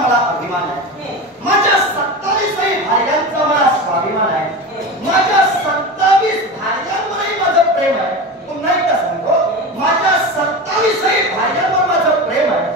मला अभिमान आहे, माझ्या 27 भार्यांचा मला स्वाभिमान आहे, माझ्या 27 भार्यांवरही माझं प्रेम आहे. पुन्हा एकदा सांगतो, माझ्या 27 भार्यांवर माझं प्रेम आहे,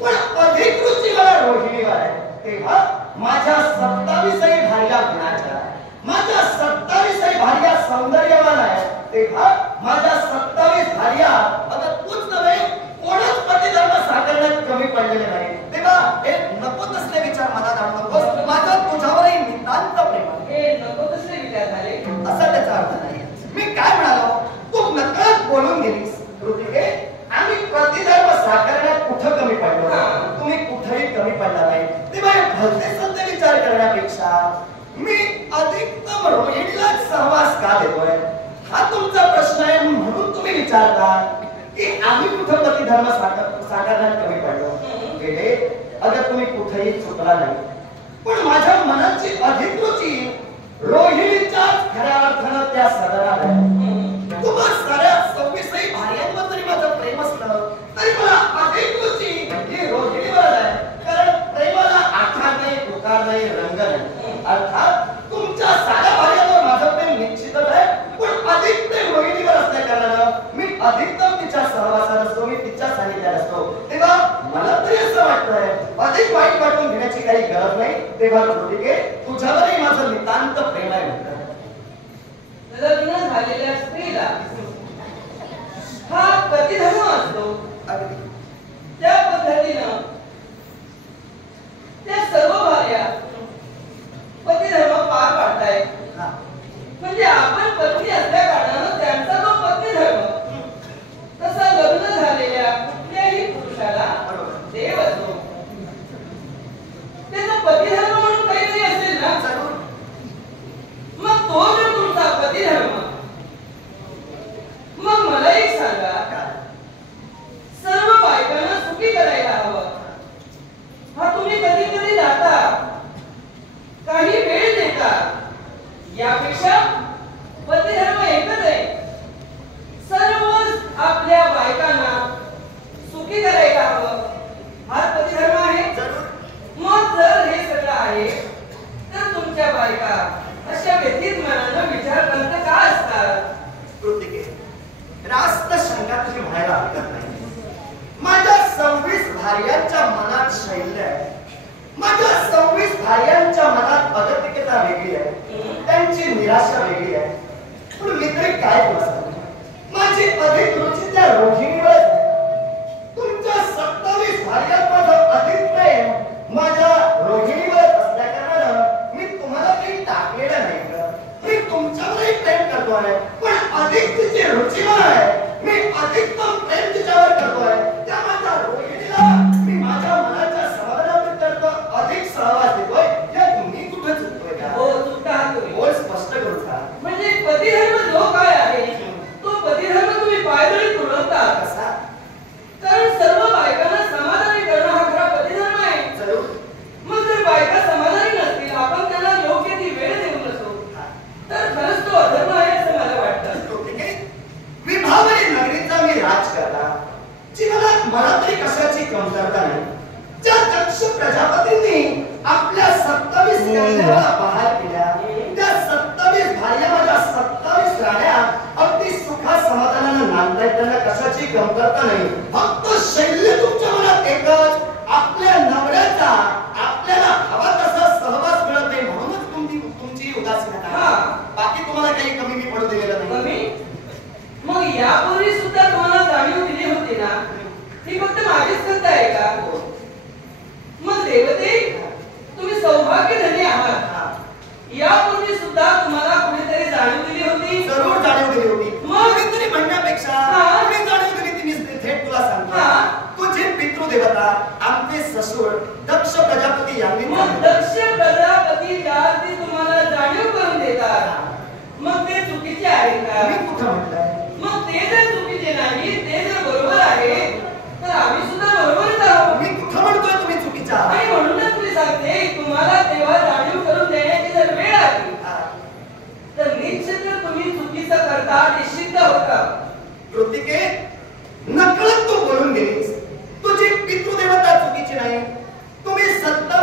पण अधिक रुची मला रोहिणीवर आहे. तेव्हा माझ्या 27 भार्या गुणाच्या, माझ्या 27 भार्या सौंदर्यवान आहे. तेव्हा माझ्या 27 भार्या आता तूच नव्हे कोणच पतिधर्म साकारण्यात कमी पडलेले नाही. तेव्हा हे नको तसले विचार मनात आणू नकोस. माझं तुझ्यावरही नितांत प्रेम आहे. हे नको तसले विचार झाले असा त्याचा अर्थ नाही. मी काय म्हणालो, तू नकळत बोलून गेलीस. ऋतिके, आम्ही प्रतिधर्म साकारण्यात कुठं कमी पडलो, तुम्ही कुठेही कमी पडला नाही. तेव्हा हे भलते सत्य विचार करण्यापेक्षा मी अधिकतम रोहिणीलाच सहवास का देतोय हा तुमचा प्रश्न आहे. म्हणून तुम्ही विचारता की आम्ही कुठं प्रतिधर्म साकारण्यात कमी पडलो. अगं तुम्ही कुठेही चुकला नाही, पण माझ्या मनाची अधिक रुची रोहिणीच्याच खऱ्या अर्थानं त्या सदनात आहे. तुम्हा साऱ्या 26 भार्यांवर जरी माझं प्रेम असलं तरी मला अधिक रुची ही रोहिणीवर आहे. कारण प्रेमाला आकार नाही, उकार नाही, रंग नाही. अर्थात तुमच्या साऱ्या भार्यांवर माझं प्रेम निश्चितच आहे, पण अधिक प्रेम रोहिणीवर असल्या कारणानं मी अधिकतम तिच्या सहवासात असतो, मी तिच्या सानिध्यात असतो. तेव्हा मला तरी असं वाटतंय अधिक वाईट वाटून घेण्याची काही गरज नाही. तेव्हा ऋतिके, तुझ्यावरही माझं नितांत प्रेम आहे. लग्न झालेल्या स्त्रीला हा प्रतिधर्म असतो. त्या पद्धतीनं त्या सर्व भार्या पतिधर्म पार पाडतायत. म्हणजे आपण पत्नी असल्या कारणानं त्यांचा जो पतिधर्म तसा लग्न झालेल्या कुठल्याही पुरुषाला देव असतो. त्याचा पतिधर्म म्हणून काहीतरी असेल ना, मग तो जर तुमचा पतिधर्म, मग मला एक सांगा, सर्व बायकांना सुखी करायला हवं हा तुम्ही कधी कधी जाता, काही वेळ देता. यापेक्षा पतिधर्म एकच आहे, सर्व आपल्या बायकांना सुखी करायला हवं हा पतिधर्म आहे. मग जर हे सगळं आहे तर तुमच्या बायका अशा व्यथित मनानं विचार करत का असतात? ऋतिके, रास्त शंका तुझी व्हायला हरकत नाही. माझ्या 26 भार्यांच्या मनात शैल्य आहे, माझ्या 26 भार्यांच्या मनात अगतिकता वेगळी आहे, त्यांची निराशा वेगळी आहे. पण मी तरी काय बोलू शकतो, माझी अधिक रुची त्या रोहिणीवर आहे. तुमच्या 27 भार्यांत माझं अधिक प्रेम माझ्या रोहिणीवर असल्या कारणानं मी तुम्हाला काही टाकलेलं नाही. मी तुमच्यावरही प्रेम करतोय, पण अधिक तिची रुचीवर आहे. मी अधिकतम प्रेम तिच्यावर करतोय. त्या माझ्या रोहिणीला मी माझ्या मनाच्या समाधानात अधिक सहवास देतोय. या तुम्ही कुठे चुकतोय का? हो, चुकता तुम्ही. बोल स्पष्ट करून सांग. म्हणजे पतिधर्म जो काय आहे तो पतिधर्म तुम्ही पायदळी तुडवता कसा? कारण सर्व बायकांना समाधानी करणं हा खरा पतिधर्म आहे. जरूर. मग जर बायका समाधानी नसतील, आपण त्यांना योग्य ती वेळ देऊ नसो, तर खरंच तो अधर्म आहे असं मला वाटतं. विभावरी नगरीचा मी राजकर्ता, जीवनात मला तरी कशाची कमतरता नाही. ज्या दक्ष प्रजापतींनी आपल्या 27 कन्याला बहाल केल्या, त्या 27 भार्या माझ्या 27 राण्या अगदी सुखा समाधानानं नांदतायत, त्यांना कशाची कमतरता नाही. फक्त शैल्य तुमच्या मनात एकच, आपल्या नवऱ्याचा आपल्याला हवा तसा सहवास मिळत नाही, म्हणूनच तुमची उदासीनता. बाकी तुम्हाला काही कमी मी पडू दिलेलं नाही. मग यापूर्वी सुद्धा तुम्हाला जाणीव दिली होती ना, ही फक्त माझीच करता आहे का? मग देवते, तुम्ही सौभाग्यधनी आहात. यापूर्वी सुद्धा तुम्हाला कुणीतरी जाणीव दिली होती? जरूर जाणीव दिली होती. मग तरी म्हणण्यापेक्षा कुणी जाणीव दिली ती मी थेट तुला सांगतो. तुझे पितृदेवता आमचे ससुर दक्ष प्रजापती यांनी. मग दक्ष प्रजापती ज्या ती तुम्हाला जाणीव करून देतात, मग ते चुकीचे आहे का? मी कुठं म्हटलंय? मग ते जर चुकीचे नाही, ते जर बरोबर आहे, तर आम्ही सुद्धा बरोबरच आहोत. मी कुठं म्हणतोय तुम्ही चुकीचा आहात? आणि म्हणूनच मी सांगते, तुम्हाला तेव्हा जाणीव करून देण्याची जर वेळ आली तर निश्चित तुम्ही चुकीचं करता निश्चित होता. ऋतिके, नकळत तू बोलून गेलीस. तुझी पितृदेवता चुकीची नाही. तुम्ही 27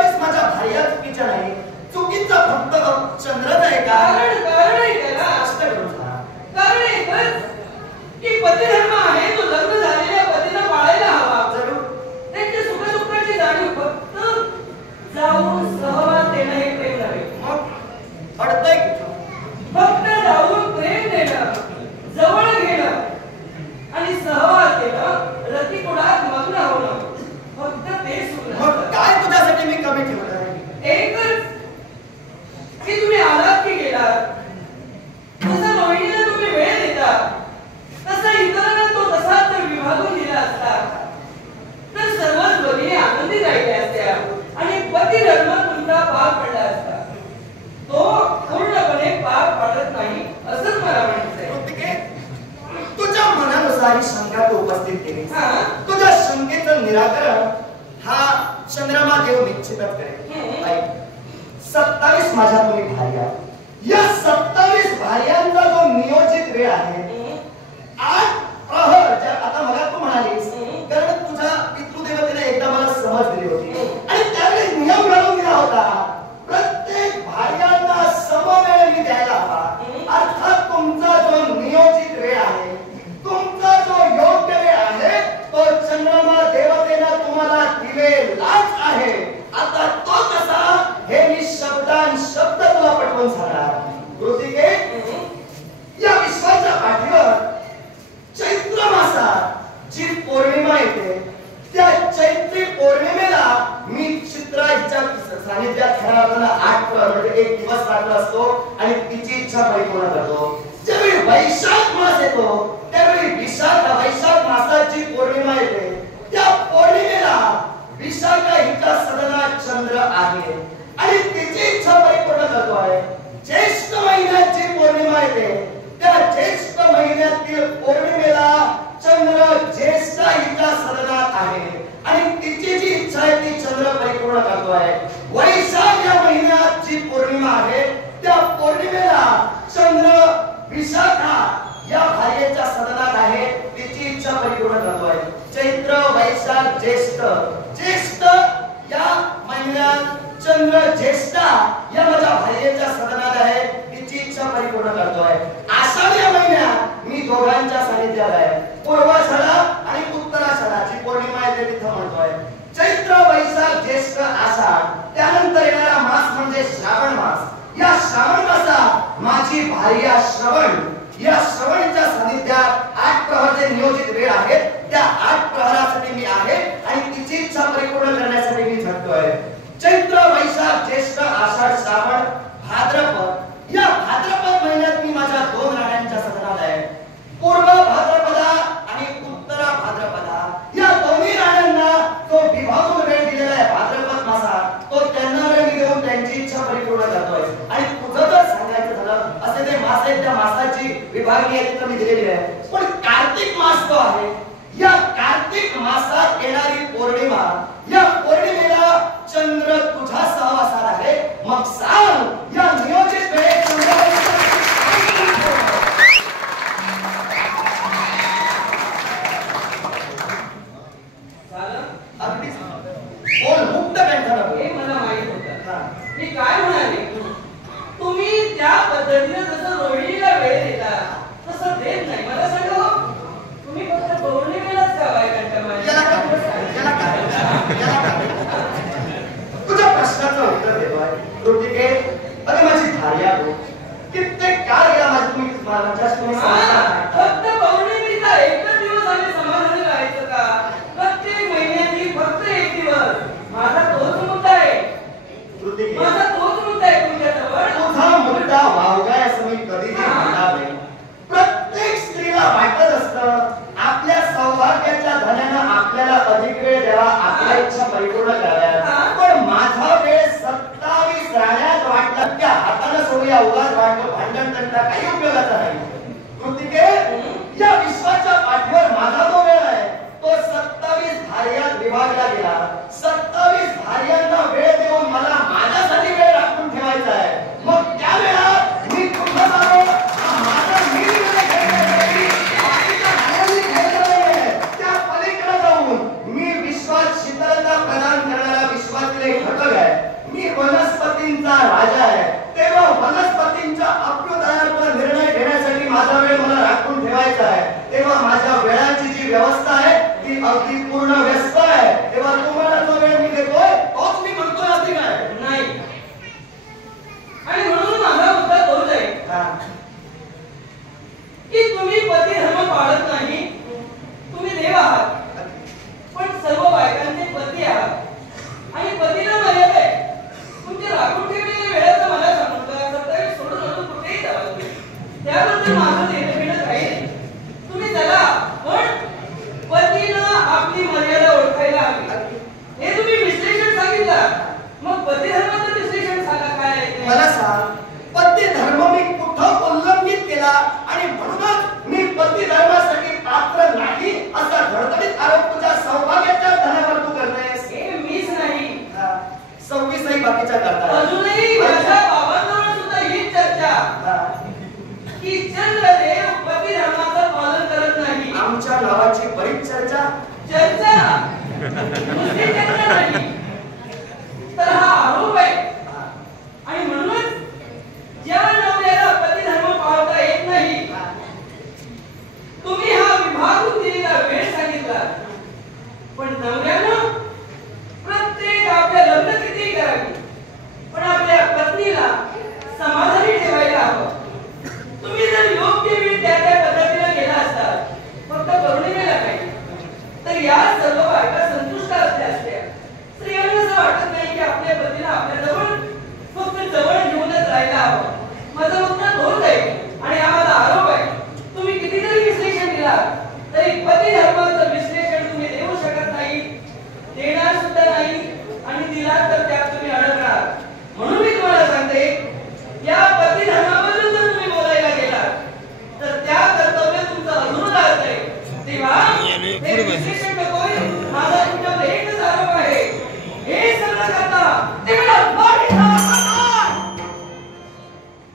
देव निश्चितच करेल. ऐक, 27 माझ्या तुम्ही भार्या, या 27 भार्यांचा जो नियोजित वेळ आहे 8 प्रहर. आता मला तू म्हणालीस कारण तुझ्या पितृदेवतेने एकदा मला समज दिली होती आणि त्यावेळी नियम घालून दिला होता, प्रत्येक भार्यांना समवेळ मी द्यायला हवा. अर्थात तुमचा जो नियोजित वेळ आहे, तुमचा जो योग्य वेळ आहे, तो चंद्रमा देवतेनं तुम्हाला दिलेलाच आहे. आता तो कसा हे मी शब्द तुला पटवून सांगणार. कृतिके, या विश्वाच्या पाठीवर चैत्र मासात जी पौर्णिमा येते, त्या चैत्री पौर्णिमेला मी चित्राच्या सानिध्यात खऱ्या अर्थानं 8 प्रहर म्हणजे 1 दिवस रात्र असतो आणि तिची इच्छा परिपूर्ण करतो. ज्यावेळी वैशाख मास येतो त्यावेळी वैशाख मासाची पौर्णिमा येते, त्या पौर्णिमेला विशाखा हिच्या सदनात चंद्र आहे आणि तिची इच्छा परिपूर्ण करतोय. ज्येष्ठ महिन्यात जी पौर्णिमा येते त्या ज्येष्ठ महिन्यातील पौर्णिमेला चंद्र ज्येष्ठ हिच्या सदनात आहे आणि तिची जी इच्छा आहे ती चंद्र परिपूर्ण करतोय. वैशाख या महिन्यात जी पौर्णिमा आहे त्या पौर्णिमेला चंद्र विशाखा या भार्येच्या सदनात आहे, तिची इच्छा परिपूर्ण करतोय. चैत्र वैशाख ज्येष्ठ या महिन्यात चंद्र ज्येष्ठा या माझ्या भार्येच्या सदनात आहे, तिची इच्छा परिपूर्ण करतोय. आषाढ या महिन्यात मी दोघांच्या सानिध्यात आहे, पूर्वाषाढा आणि उत्तराषाढाची पौर्णिमा येते तिथं म्हणतोय. चैत्र वैशाख ज्येष्ठ आषाढ, त्यानंतर येणारा मास म्हणजे श्रावण मास. या श्रावण मासात माझी भार्या श्रवण, या श्रवणच्या सानिध्यात 8 प्रहर जे नियोजित वेळ आहे त्या 8 प्रहरासाठी मी आहे आणि तिची इच्छा परिपूर्ण करण्यासाठी मी झटतोय. चैत्र वैशाख ज्येष्ठ आषाढ श्रावण भाद्रपद, या भाद्रपद महिन्यात मी माझ्या 2 राण्यांच्या सदनात आहे. पूर्व भाद्रपदा आणि उत्तर भाद्रपदा या दोन्ही राण्यांना जो विभागून वेळ दिलेला आहे भाद्रपद मासात, तो त्यांना वेळ मी देऊन त्यांची इच्छा परिपूर्ण करतोय. आणि तुझं जर सांगायचं झालं असे ते मास आहेत, त्या मासाची विभागणी आहे तिथं मी दिलेली आहे. पण कार्तिक मास जो आहे, या कार्तिक मासात येणारी पौर्णिमा, या पौर्णिमेला चंद्र तुझ्या सहवासात आहे. मग सांग या नियोजित वेळेत अगदी बोल, मुक्त कंठानं बोल. हे मला माहित होतं. मी काय म्हणाले, तुम्ही त्या पद्धतीने जसं रोहिणीला वेळ देता तसं देत नाही. मला सांगा हो, तुम्ही फक्त पौर्णिमेलाच का बायकांच्या तुझ्या प्रश्नाचं उत्तर देतोय. कृतिके, अरे माझी भार्या हो, कित्येक काळ गेला तुम्ही फक्त पौर्णिमेचा एकच दिवस आम्ही समाधानी राहायचं का? प्रत्येक महिन्याची फक्त 1 दिवस. माझा तोच मुद्दा आहे. कृतिके, माझा तोच मुद्दा आहे तुमच्याजवळ. तुझा मुद्दा वावगाय असं मी कधीही म्हणणार नाही. प्रत्येक स्त्रीला वाटत असतं आपल्या सौभाग्याच्या धन्यानं आपल्याला अधिक वेळ द्यावा, आपल्या इच्छा परिपूर्ण कराव्या. पण माझा वेळ 27 राण्यात वाटला, त्या हाताने सोडूया उगाच वाटलं भांडण तंटा काही उपयोगाचा नाही. कृतिके, या विश्वाच्या पाठीवर माझा जो वेळ आहे तो 27 भार्यात विभागला गेला. 27 भार्यांना वेळ देऊन मला माझ्यासाठी वेळ राखून ठेवायचा आहे. मग त्या वेळात मी कुठं जातो? माझा मी त्या पलीकडे जाऊन मी विश्वात शीतलता प्रदान करणारा विश्वातील एक घटक आहे. मी वनस्पतींचा राजा आहे. तेव्हा वनस्पतींच्या अभ्युदयावर निर्णय घेण्यासाठी माझा वेळ मला राखून ठेवायचा आहे. तेव्हा माझ्या वेळाची जी व्यवस्था आहे ती अगदी पूर्ण व्यस्त आहे. तेव्हा तुम्हाला जो वेळ मी देतोय तोच मी म्हणतोय, अधिक आहे नाही. आणि म्हणून माझा मुद्दा तोच आहे की तुम्ही पती धर्म पाळत नाही. तुम्ही देव आहात पण सर्व बायकांचे पती आहात आणि पतीला मर्यादा आहे. तुमच्या राखून ठेवलेल्या वेळेचं मला सांगू का? 27 सोडून अजून कुठेही जावा तुम्ही. त्याबद्दल माझं देणं घेणं काही नाही. तुम्ही चला, पण पतीनं आपली मर्यादा ओळखायला हवी. हे तुम्ही विश्लेषण सांगितलं. मग पती धर्माचं विश्लेषण सांगा काय आहे. मला सांग, पती धर्म मी कुठं उल्लंघित केला आणि म्हणूनच मी पती धर्मासाठी पात्र नाही असा धडधडीत आरोप तुझ्या सौभाग्याच्या धनावर तू करतेस. हे मीच नाही बाकीच्या करतात. अजूनही माझ्या बाबांजवळ सुद्धा हीच चर्चा की चंद्रदेव पती धर्माचं पालन करत नाही. आमच्या नावाची बरीच चर्चा नुसती चर्चा नाही तर हा आरोप आहे. आणि म्हणूनच ज्या नवऱ्याला पती धर्म पाळता येत नाही तुम्ही हा विभागून दिलेला वेळ सांगितला. पण नवऱ्यानं प्रत्येक आपल्या लग्न किती करावी पण आपल्या पत्नीला समाधानी ठेवायला हवं. तुम्ही जर योग्य वेळी त्या पद्धतीने गेला असता फक्त पौर्णिमेला काही तर या सर्व बायका संतुष्ट असल्या असत्या. स्त्रियांना असं वाटत नाही की आपल्या पतीला आपल्या जवळ फक्त जवळ घेऊनच राहायला हवं. माझं उत्तर तोच आहे आणि हा माझा आरोप आहे. तुम्ही कितीतरी विश्लेषण दिला तरी पती धर्माचं विश्लेषण तुम्ही देऊ शकत नाही, देणार सुद्धा नाही आणि दिला तर त्यात तुम्ही अडकणार. म्हणून मी तुम्हाला सांगते या पती धर्माबद्दल जर तुम्ही बोलायला गेला तर त्या कर्तव्य तुमचं अधूर राहतंय. तेव्हा हे विश्लेषण नकोय. माझा तुमच्यावर एकच आरोप आहे हे सगळं करता ते मला मागे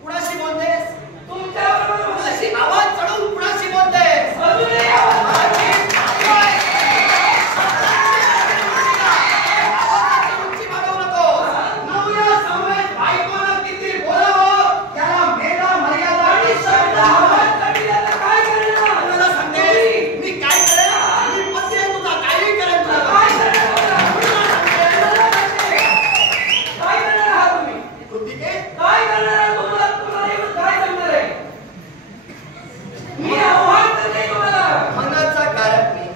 कुणाशी बोलतेस? तुमच्याबरोबर कुणाशी आवाज चढवून कुणाशी बोलतेस? अजूनही उंची वाढवू नकोस. नवऱ्या समवेत बायकोनं किती बोलावं त्याला मेधा मर्यादा आणि शब्द आवाज काढला तर काय करणार? मला सांगतेस मी काय करेन? मी पती आहे तुझा, काही करेन तुला. काय करणार? काय करणार आहात तुम्ही? कृतिके, काय करणार आहात? तुम्हाला एवढं काय करणार आहे? मी आव्हान करते तुम्हाला. मनाचा कारक मी,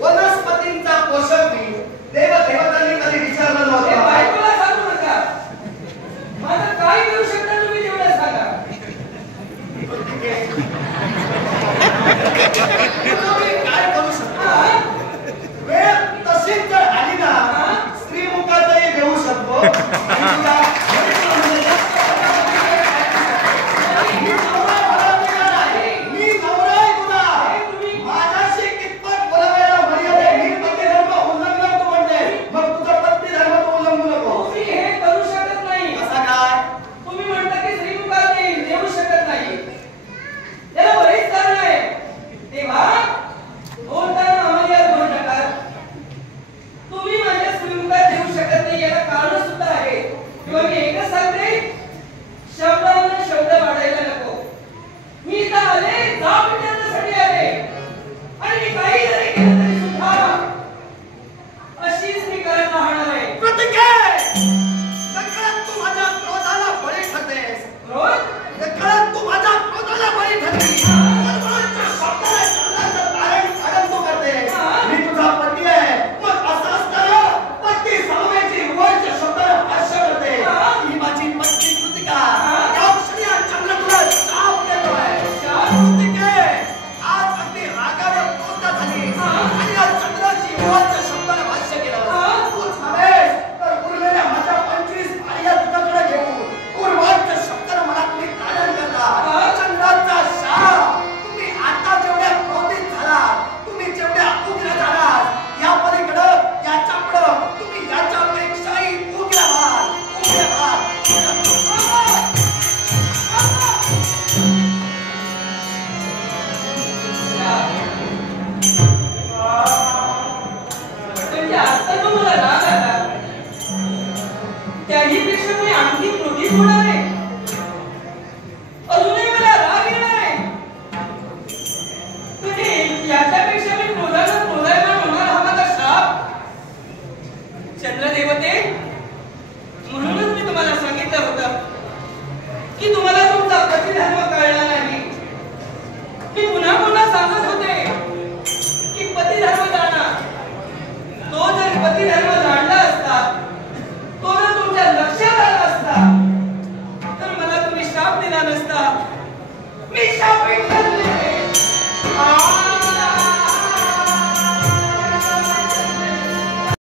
वनस्पतींचा पोषक मी, देवदेवतांनी कधी विचारलं हे नव्हतं. बायकोला सांगू नका. माझं काय करू शकता तुम्ही तेवढं सांगा. कृतिके, तुला मी काय करू शकतो? वेळ तशीच जर आली ना स्त्रीमुखातही देऊ शकतो. आणि तुला मी नवरा मला देणार आहे. मी नवरा आहे तुला. माझ्याशी कितपत बोलायला मर्यादा आहे. मी पती धर्म उल्लंघन तू म्हणते मग तुझा पती धर्म तू उल्लंघू नको. तुम्ही हे करू शकत नाही. असा काय? तुम्ही म्हणता की श्रीमुखात देऊ शकत नाही. त्याला बरेच कारण आहे. तेव्हा बोलताना आम्हाला बोलू नका. तुम्ही माझ्या श्रीमुखात देऊ शकत नाही याला कारण सुद्धा आहे. किंवा मी एकच सांगते शब्दांना शब्द वाढायला नको. मी इथं आले जाब विचारण्यासाठी आले आणि मी काही जरी केलं तरी सुद्धा अशीच मी करत राहणार आहे. कृतिके, नकळत तू माझ्या क्रोधाला बळी ठरतेस. रोज नकळत तू माझ्या क्रोधाला बळी ठरतेस. बरोबरच्या शब्दाला शब्दाचं तारण तू करतेस. मी तुझा पती आहे. मग असं असताना पती समवेची वरच्या शब्दाला भाष्य करते. ही माझी पत्नी कृतिका. या क्षणी हा चंद्र तुला शाप देतोय. कृतिके, आज अगदी रागावर क्रोधात झालीस आणि या चंद्राची वरच्या शब्दाला भाष्य केलं. तू झालेस तर उरलेल्या माझ्या 25 भार्या तुझ्याकडे घेऊन उर्वाच्या शब्दाला मला तुम्ही तारण करता. चंद्राचा शाप. तुम्ही आता जेवढ्या क्रोधित झालात, तुम्ही जेवढ्या उग्र झालात, या पलीकडं याच्या पुढं तुम्ही याच्यापेक्षाही उग्र व्हाल. उग्र व्हाल. म्हणजे आता जो मला राग आला त्याहीपेक्षा मी आणखी क्रोधित होणार आहे. अजूनही मला राग येणार आहे. तुम्ही याच्यापेक्षा मी क्रोधानं क्रोधायमान होणार हा माझा शाप. चंद्रदेवते, म्हणूनच मी तुम्हाला सांगितलं होतं की तुम्हाला तुमचा पती धर्म